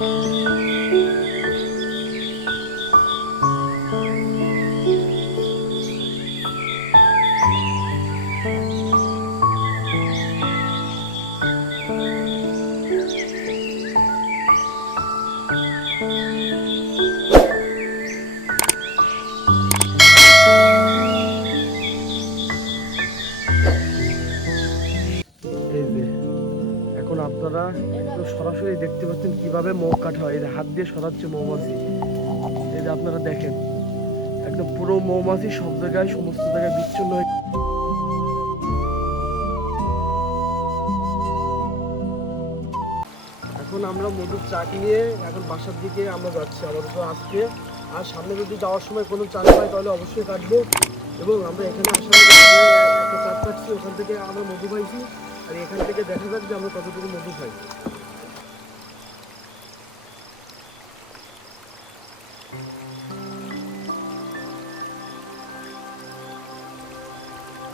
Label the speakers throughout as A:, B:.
A: Thank you. আপনারা সরাসরি দেখতে পাচ্ছেন কীভাবে মৌ কাটা হয়। হাত দিয়ে সরাচ্ছে মৌমাছি। এই যে আপনারা দেখেন, একদম পুরো মৌমাছি সব জায়গায়, সমস্ত জায়গায় বিচ্ছিন্ন হয়ে এখন আমরা মধুর চাক নিয়ে এখন বাসার দিকে আমরা যাচ্ছি আমাদের তো আজকে। আর সামনে যদি যাওয়ার সময় কোনো চাক পাই, তাহলে অবশ্যই কাটবো। এবং আমরা এখানে আসার একটা চাক কাটছি, ওখান থেকে আমরা মধু পাইছি। আর এখান থেকে দেখা যাক যে আমরা কতটুকু মধু পাই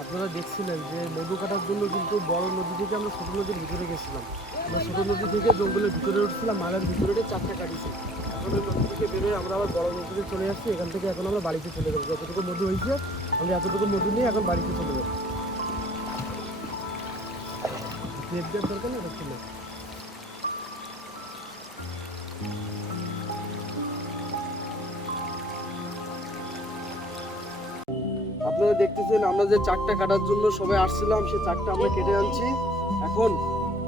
A: আপনারা দেখছিলেন যে মধু কাটার জন্য কিন্তু বড় নদী থেকে আমরা ছোট নদীর ভিতরে গেছিলাম। আমরা ছোট নদী থেকে জঙ্গলের ভিতরে উঠছিলাম, মালের ভিতরে চারটা কাটিছি এখন ওই নদী থেকে বেরোয় আমরা আবার বড় নদীতে চলে আসছি। এখান থেকে এখন আমরা বাড়িতে চলে যাব। যতটুকু মধু হয়েছে, আমরা এতটুকু মধু নিয়ে এখন বাড়িতে চলে যাব। দরকার দেখছিল আপনারা দেখতেছেন, আমরা যে চাকটা কাটার জন্য সবাই আসছিলাম সেই চাকটা আমরা কেটে আনছি। এখন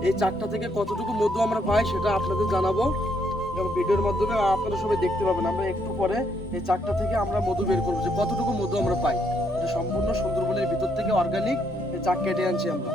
A: এই চাকটা থেকে কতটুকু মধু আমরা পাই সেটা আপনাদের জানাব। এবং ভিডিওর মাধ্যমে আপনারা সবাই দেখতে পাবেন, আমরা একটু পরে এই চাকটা থেকে আমরা মধু বের করব যে কতটুকু মধু আমরা পাই। এটা সম্পূর্ণ সুন্দরবনের ভিতর থেকে অর্গানিক এই চাক কেটে আনছি আমরা।